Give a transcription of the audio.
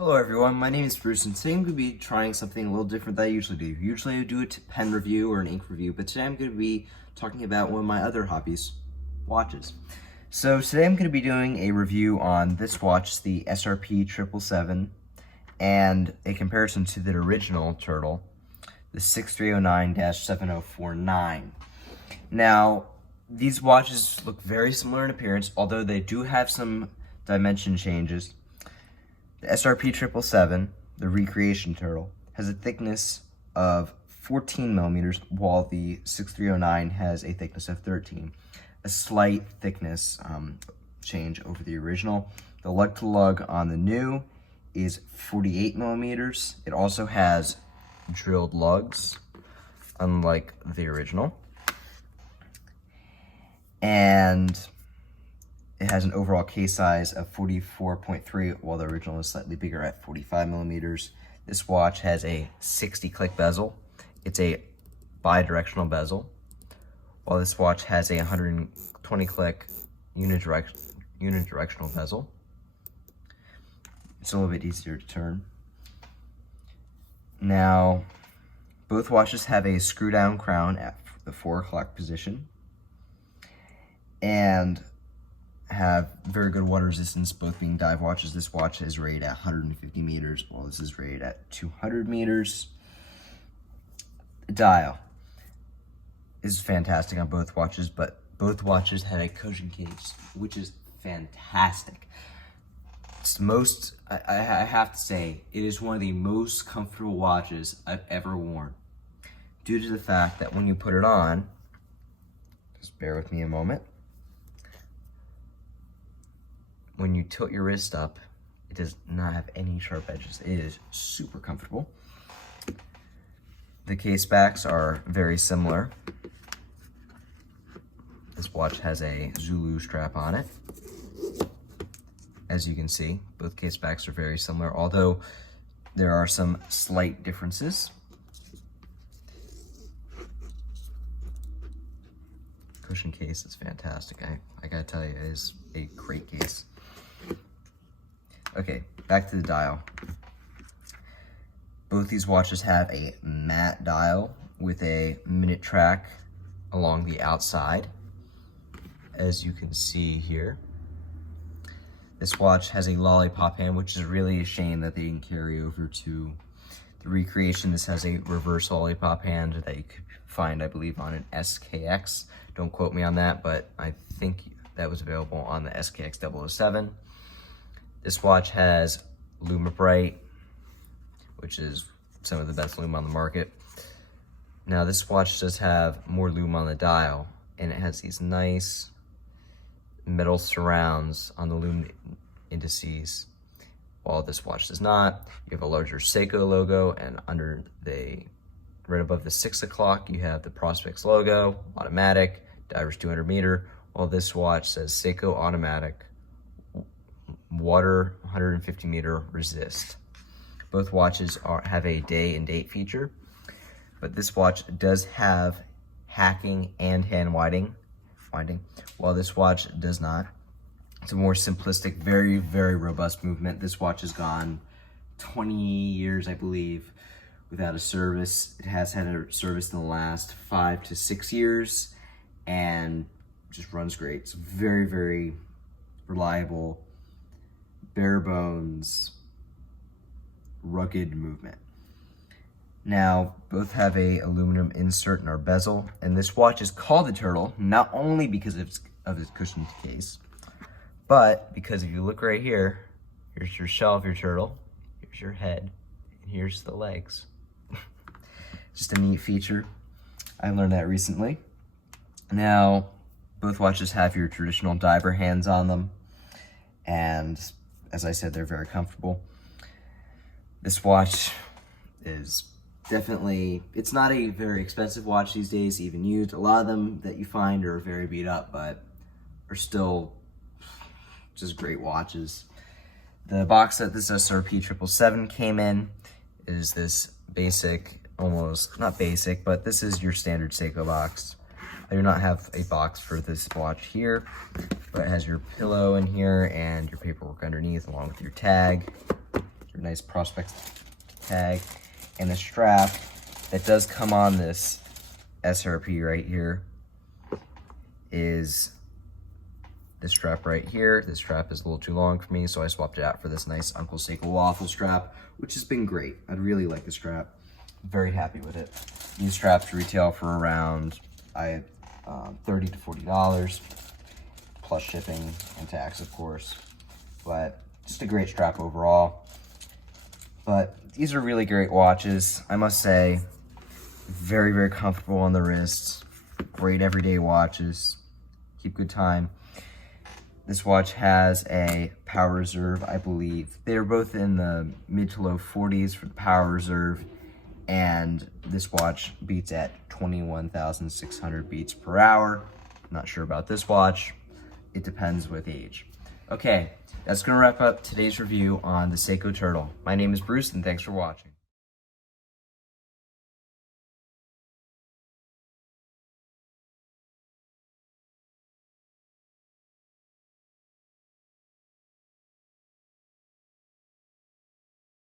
Hello everyone, my name is Bruce and today I'm going to be trying something a little different than I usually do. Usually I do a pen review or an ink review, but today I'm going to be talking about one of my other hobbies, watches. So today I'm going to be doing a review on this watch, the Srp777, and a comparison to the original Turtle, the 6309-7049. Now, these watches look very similar in appearance, although they do have some dimension changes. The Srp777, the Recreation Turtle, has a thickness of 14 millimeters, while the 6309 has a thickness of 13. A slight thickness change over the original. The lug-to-lug on the new is 48 millimeters. It also has drilled lugs, unlike the original. And it has an overall case size of 44.3, while the original is slightly bigger at 45 millimeters. This watch has a 60-click bezel. It's a bi-directional bezel, while this watch has a 120-click unidirectional bezel. It's a little bit easier to turn. Now, both watches have a screw-down crown at the 4 o'clock position, and have very good water resistance, both being dive watches. This watch is rated at 150 meters, while this is rated at 200 meters. The dial is fantastic on both watches, but both watches have a cushion case, which is fantastic. It's the most, I have to say, it is one of the most comfortable watches I've ever worn, due to the fact that when you put it on, just bear with me a moment, when you tilt your wrist up, it does not have any sharp edges. It is super comfortable. The case backs are very similar. This watch has a Zulu strap on it. As you can see, both case backs are very similar, although there are some slight differences. Cushion case is fantastic. I gotta tell you, it is a great case. Okay, back to the dial. Both these watches have a matte dial with a minute track along the outside, as you can see here. This watch has a lollipop hand, which is really a shame that they didn't carry over to the Recreation. This has a reverse lollipop hand that you could find, I believe, on an SKX. Don't quote me on that, but I think that was available on the SKX 007. This watch has LumiBrite, which is some of the best lume on the market. Now this watch does have more lume on the dial, and it has these nice metal surrounds on the lume indices, while this watch does not. You have a larger Seiko logo, and under right above the 6 o'clock, you have the Prospex logo, automatic, divers 200 meter, while this watch says Seiko automatic, water 150 meter resist. Both watches have a day and date feature, but this watch does have hacking and hand winding, while this watch does not. It's a more simplistic, very, very robust movement. This watch has gone 20 years, I believe, without a service. It has had a service in the last 5 to 6 years and just runs great. It's very, very reliable, bare bones, rugged movement. Now, both have a aluminum insert in our bezel, and this watch is called the Turtle, not only because of its cushioned case, but because if you look right here, here's your shell of your turtle, here's your head, and here's the legs. Just a neat feature. I learned that recently. Now, both watches have your traditional diver hands on them, and as I said, they're very comfortable. This watch is definitely, it's not a very expensive watch these days, even used. A lot of them that you find are very beat up, but are still just great watches. The box that this Srp777 came in is this basic, almost, not basic, but this is your standard Seiko box. I do not have a box for this watch here, but it has your pillow in here and your paperwork underneath along with your tag. Your nice Prospect tag. And the strap that does come on this SRP right here is this strap right here. This strap is a little too long for me, so I swapped it out for this nice Uncle Seiko waffle strap, which has been great. I really like the strap. Very happy with it. These straps retail for around $30 to $40, plus shipping and tax, of course. But just a great strap overall. But these are really great watches, I must say. Very, very comfortable on the wrists. Great everyday watches. Keep good time. This watch has a power reserve, I believe. They're both in the mid to low 40s for the power reserve, and this watch beats at 21,600 beats per hour. Not sure about this watch. It depends with age. Okay, that's gonna wrap up today's review on the Seiko Turtle. My name is Bruce, and thanks for watching.